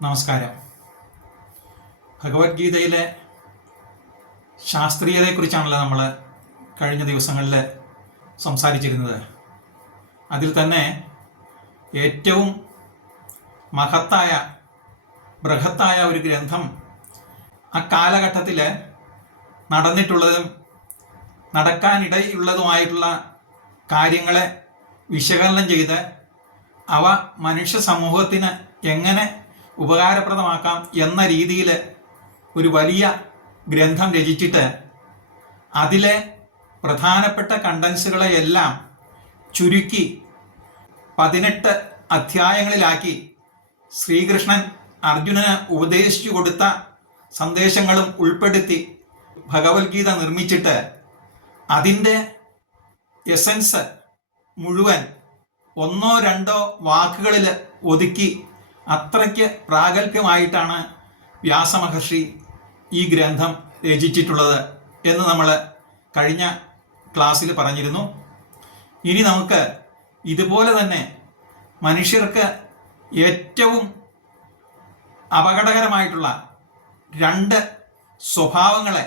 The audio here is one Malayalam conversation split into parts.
നമസ്കാരം. ഭഗവത്ഗീതയിലെ ശാസ്ത്രീയതയെക്കുറിച്ചാണല്ലോ നമ്മൾ കഴിഞ്ഞ ദിവസങ്ങളിൽ സംസാരിച്ചിരുന്നത്. അതിൽ തന്നെ ഏറ്റവും മഹത്തായ ബൃഹത്തായ ഒരു ഗ്രന്ഥം ആ കാലഘട്ടത്തിൽ നടന്നിട്ടുള്ളതും നടക്കാനിടയുള്ളതുമായിട്ടുള്ള കാര്യങ്ങളെ വിശകലനം ചെയ്ത് അവ മനുഷ്യ സമൂഹത്തിന് എങ്ങനെ ഉപകാരപ്രദമാക്കാം എന്ന രീതിയിൽ ഒരു വലിയ ഗ്രന്ഥം രചിച്ചിട്ട് അതിലെ പ്രധാനപ്പെട്ട കണ്ടൻസുകളെ എല്ലാം ചുരുക്കി പതിനെട്ട് അധ്യായങ്ങളിലാക്കി ശ്രീകൃഷ്ണൻ അർജുനന് ഉപദേശിച്ചു കൊടുത്ത സന്ദേശങ്ങളും ഉൾപ്പെടുത്തി ഭഗവത്ഗീത നിർമ്മിച്ചിട്ട് അതിന്റെ എസൻസ് മുഴുവൻ ഒന്നോ രണ്ടോ വാക്കുകളിൽ ഒതുക്കി അത്രയ്ക്ക് പ്രാഗൽഭ്യമായിട്ടാണ് വ്യാസമഹർഷി ഈ ഗ്രന്ഥം രചിച്ചിട്ടുള്ളത് എന്ന് നമ്മൾ കഴിഞ്ഞ ക്ലാസ്സിൽ പറഞ്ഞിരുന്നു. ഇനി നമുക്ക് ഇതുപോലെ തന്നെ മനുഷ്യർക്ക് ഏറ്റവും അപകടകരമായിട്ടുള്ള രണ്ട് സ്വഭാവങ്ങളെ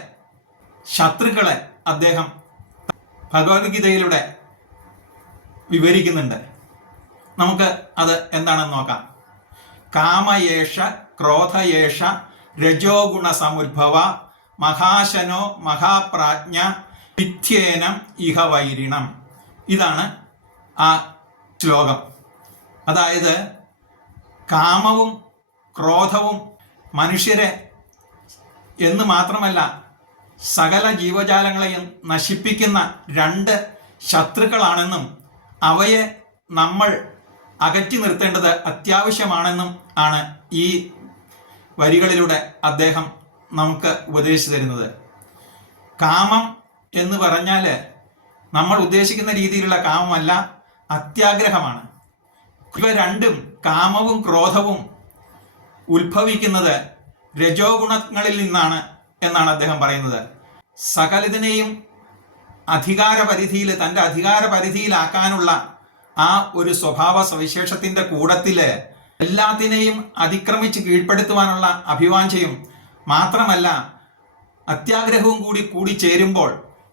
ശത്രുക്കളെ അദ്ദേഹം ഭഗവത്ഗീതയിലൂടെ വിവരിക്കുന്നുണ്ട്. നമുക്ക് അത് എന്താണെന്ന് നോക്കാം. കാമയേഷ ക്രോധയേഷ രജോഗുണ സമുദ്ഭവ മഹാശനോ മഹാപ്രാജ്ഞ പിഥ്യേനം ഇഹ വൈരിണം ഇതാണ് ആ ശ്ലോകം. അതായത് കാമവും ക്രോധവും മനുഷ്യരെ എന്ന് മാത്രമല്ല സകല ജീവജാലങ്ങളെയും നശിപ്പിക്കുന്ന രണ്ട് ശത്രുക്കളാണെന്നും അവയെ നമ്മൾ അകറ്റി നിർത്തേണ്ടത് അത്യാവശ്യമാണെന്നും ആണ് ഈ വരികളിലൂടെ അദ്ദേഹം നമുക്ക് ഉപദേശിച്ചു തരുന്നത്. കാമം എന്ന് പറഞ്ഞാൽ നമ്മൾ ഉദ്ദേശിക്കുന്ന രീതിയിലുള്ള കാമമല്ല അത്യാഗ്രഹമാണ്. ഇവ രണ്ടും കാമവും ക്രോധവും ഉത്ഭവിക്കുന്നത് രജോ ഗുണങ്ങളിൽ നിന്നാണ് എന്നാണ് അദ്ദേഹം പറയുന്നത്. സകലതിനെയും അധികാര പരിധിയിൽ തന്റെ അധികാര പരിധിയിലാക്കാനുള്ള ആ ഒരു സ്വഭാവ സവിശേഷത്തിന്റെ കൂടത്തിൽ എല്ലാത്തിനെയും അതിക്രമിച്ച് കീഴ്പ്പെടുത്തുവാനുള്ള അഭിവാഞ്ചയും മാത്രമല്ല അത്യാഗ്രഹവും കൂടി കൂടി ചേരുമ്പോൾ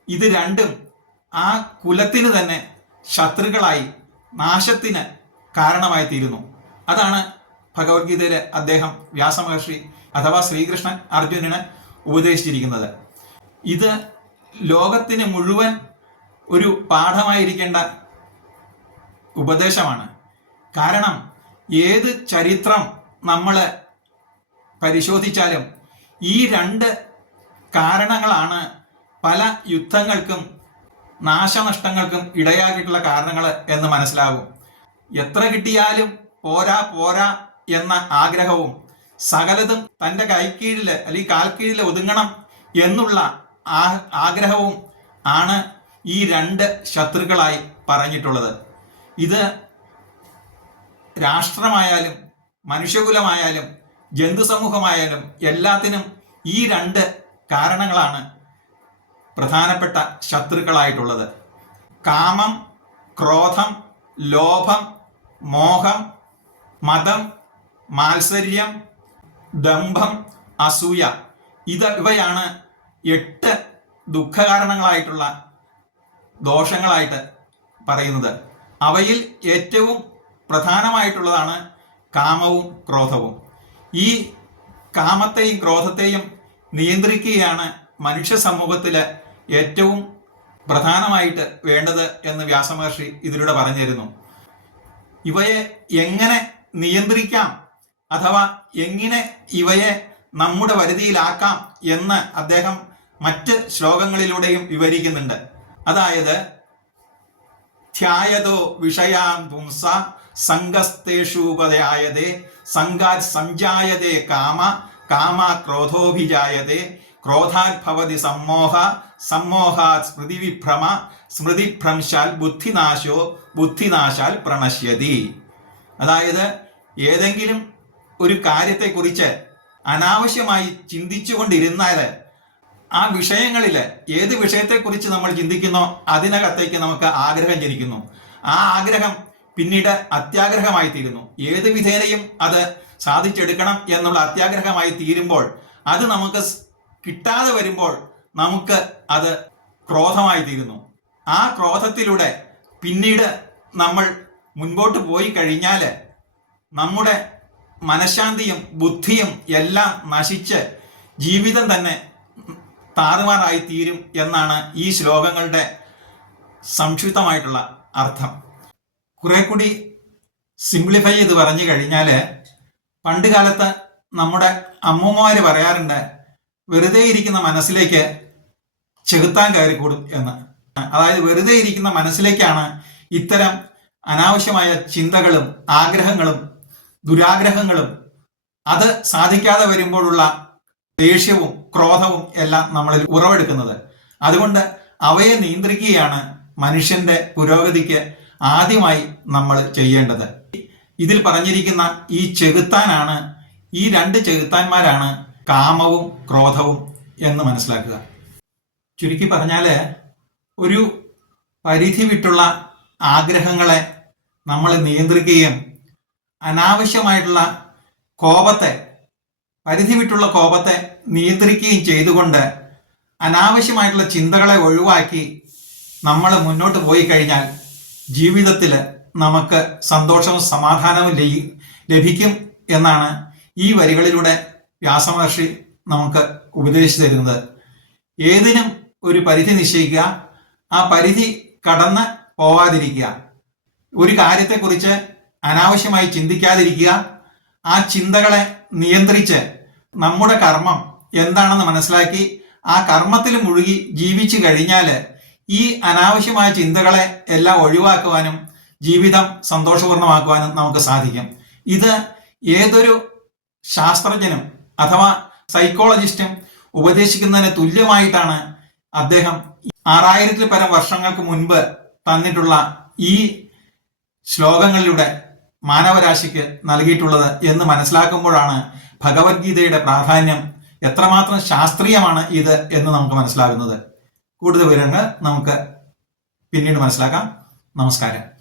ഇത് രണ്ടും ആ കുലത്തിന് തന്നെ ശത്രുക്കളായി നാശത്തിന് കാരണമായി തീരുന്നു അതാണ് ഭഗവത്ഗീതയിലെ അദ്ദേഹം വ്യാസമഹർഷി അഥവാ ശ്രീകൃഷ്ണൻ അർജുനന് ഉപദേശിച്ചിരിക്കുന്നത്. ഇത് ലോകത്തിന് മുഴുവൻ ഒരു പാഠമായിരിക്കേണ്ട ഉപദേശമാണ്. കാരണം ഏത് ചരിത്രം നമ്മൾ പരിശോധിച്ചാലും ഈ രണ്ട് കാരണങ്ങളാണ് പല യുദ്ധങ്ങൾക്കും നാശനഷ്ടങ്ങൾക്കും ഇടയാക്കിയിട്ടുള്ള കാരണങ്ങൾ എന്ന് മനസ്സിലാവും. എത്ര കിട്ടിയാലും പോരാ പോരാ എന്ന ആഗ്രഹവും സകലതും തന്റെ കൈക്കീഴിൽ അല്ലെങ്കിൽ കാൽക്കീഴിൽ ഒതുങ്ങണം എന്നുള്ള ആഗ്രഹവും ആണ് ഈ രണ്ട് ശത്രുക്കളായി പറഞ്ഞിട്ടുള്ളത്. ഇത് രാഷ്ട്രമായാലും മനുഷ്യകുലമായാലും ജന്തു സമൂഹമായാലും എല്ലാത്തിനും ഈ രണ്ട് കാരണങ്ങളാണ് പ്രധാനപ്പെട്ട ശത്രുക്കളായിട്ടുള്ളത്. കാമം ക്രോധം ലോഭം മോഹം മതം മാത്സര്യം ദമ്പം അസൂയ. ഇത് ഇവയാണ് എട്ട് ദുഃഖകാരണങ്ങളായിട്ടുള്ള ദോഷങ്ങളായിട്ട് പറയുന്നത്. അവയിൽ ഏറ്റവും പ്രധാനമായിട്ടുള്ളതാണ് കാമവും ക്രോധവും. ഈ കാമത്തെയും ക്രോധത്തെയും നിയന്ത്രിക്കുകയാണ് മനുഷ്യ സമൂഹത്തിൽ ഏറ്റവും പ്രധാനമായിട്ട് വേണ്ടത് എന്ന് വ്യാസമഹർഷി ഇതിലൂടെ പറഞ്ഞിരുന്നു. ഇവയെ എങ്ങനെ നിയന്ത്രിക്കാം? അഥവാ എങ്ങനെ ഇവയെ നമ്മുടെ വരുതിയിലാക്കാം എന്ന് അദ്ദേഹം മറ്റ് ശ്ലോകങ്ങളിലൂടെയും വിവരിക്കുന്നുണ്ട്. അതായത് ധ്യായതോ വിഷയാൻ പുംസ സംഗസ്തേഷൂപതയായതേ സംഘാ സഞ്ജായതേ കാമ കാമ ക്രോധോഭിജായതേ ക്രോധാത് ഭവതി സമ്മോഹ സമ്മോഹാത് സ്മൃതി സ്മൃതിഭ്രംശാൽ ബുദ്ധിനാശോ ബുദ്ധിനാശാൽ പ്രണശ്യതി. അതായത് ഏതെങ്കിലും ഒരു കാര്യത്തെക്കുറിച്ച് അനാവശ്യമായി ചിന്തിച്ചുകൊണ്ടിരുന്നാൽ ആ വിഷയങ്ങളിൽ ഏത് വിഷയത്തെക്കുറിച്ച് നമ്മൾ ചിന്തിക്കുന്നോ അതിനകത്തേക്ക് നമുക്ക് ആഗ്രഹം ജനിക്കുന്നു. ആ ആഗ്രഹം പിന്നീട് അത്യാഗ്രഹമായി തീരുന്നു. ഏത് വിധേനയും അത് സാധിച്ചെടുക്കണം എന്നുള്ള അത്യാഗ്രഹമായി തീരുമ്പോൾ അത് നമുക്ക് കിട്ടാതെ വരുമ്പോൾ നമുക്ക് അത് ക്രോധമായി തീരുന്നു. ആ ക്രോധത്തിലൂടെ പിന്നീട് നമ്മൾ മുൻപോട്ട് പോയി കഴിഞ്ഞാൽ നമ്മുടെ മനഃശാന്തിയും ബുദ്ധിയും എല്ലാം നശിച്ച് ജീവിതം തന്നെ താറുമാറായി തീരും എന്നാണ് ഈ ശ്ലോകങ്ങളുടെ സംക്ഷിപ്തമായിട്ടുള്ള അർത്ഥം. കുറെ കൂടി സിംപ്ലിഫൈ ചെയ്ത് പറഞ്ഞു കഴിഞ്ഞാൽ പണ്ട് കാലത്ത് നമ്മുടെ അമ്മമാര് പറയാറുണ്ട് വെറുതെ ഇരിക്കുന്ന മനസ്സിലേക്ക് ചെകുത്താൻ കയറിക്കൂടും എന്ന്. അതായത് വെറുതെ ഇരിക്കുന്ന മനസ്സിലേക്കാണ് ഇത്തരം അനാവശ്യമായ ചിന്തകളും ആഗ്രഹങ്ങളും ദുരാഗ്രഹങ്ങളും അത് സാധിക്കാതെ വരുമ്പോഴുള്ള ദേഷ്യവും ക്രോധവും എല്ലാം നമ്മളിൽ ഉറവെടുക്കുന്നത്. അതുകൊണ്ട് അവയെ നിയന്ത്രിക്കുകയാണ് മനുഷ്യന്റെ പുരോഗതിക്ക് ആദ്യമായി നമ്മൾ ചെയ്യേണ്ടത്. ഇതിൽ പറഞ്ഞിരിക്കുന്ന ഈ ചെകുത്താനാണ് ഈ രണ്ട് ചെകുത്താന്മാരാണ് കാമവും ക്രോധവും എന്ന് മനസ്സിലാക്കുക. ചുരുക്കി പറഞ്ഞാൽ ഒരു പരിധി വിട്ടുള്ള ആഗ്രഹങ്ങളെ നമ്മൾ നിയന്ത്രിക്കുകയും അനാവശ്യമായിട്ടുള്ള കോപത്തെ പരിധി വിട്ടുള്ള കോപത്തെ നിയന്ത്രിക്കുകയും ചെയ്തുകൊണ്ട് അനാവശ്യമായിട്ടുള്ള ചിന്തകളെ ഒഴിവാക്കി നമ്മൾ മുന്നോട്ട് പോയി കഴിഞ്ഞാൽ ജീവിതത്തിൽ നമുക്ക് സന്തോഷവും സമാധാനവും ലഭിക്കും എന്നാണ് ഈ വരികളിലൂടെ വ്യാസമഹർഷി നമുക്ക് ഉപദേശിച്ചു തരുന്നത്. ഏതിനും ഒരു പരിധി നിശ്ചയിക്കുക ആ പരിധി കടന്ന് പോവാതിരിക്കുക. ഒരു കാര്യത്തെക്കുറിച്ച് അനാവശ്യമായി ചിന്തിക്കാതിരിക്കുക ആ ചിന്തകളെ നിയന്ത്രിച്ച് നമ്മുടെ കർമ്മം എന്താണെന്ന് മനസ്സിലാക്കി ആ കർമ്മത്തിൽ മുഴുകി ജീവിച്ചു കഴിഞ്ഞാൽ ഈ അനാവശ്യമായ ചിന്തകളെ എല്ലാം ഒഴിവാക്കുവാനും ജീവിതം സന്തോഷപൂർണമാക്കുവാനും നമുക്ക് സാധിക്കും. ഇത് ഏതൊരു ശാസ്ത്രജ്ഞനും അഥവാ സൈക്കോളജിസ്റ്റും ഉപദേശിക്കുന്നതിന് തുല്യമായിട്ടാണ് അദ്ദേഹം ആറായിരത്തിൽ പരം വർഷങ്ങൾക്ക് മുൻപ് തന്നിട്ടുള്ള ഈ ശ്ലോകങ്ങളിലൂടെ മാനവരാശിക്ക് നൽകിയിട്ടുള്ളത് എന്ന് മനസ്സിലാക്കുമ്പോഴാണ് ഭഗവത്ഗീതയുടെ പ്രാധാന്യം എത്രമാത്രം ശാസ്ത്രീയമാണ് ഇത് എന്ന് നമുക്ക് മനസ്സിലാകുന്നത്. കൂടുതൽ വിവരങ്ങൾ നമുക്ക് പിന്നീട് മനസ്സിലാക്കാം. നമസ്കാരം.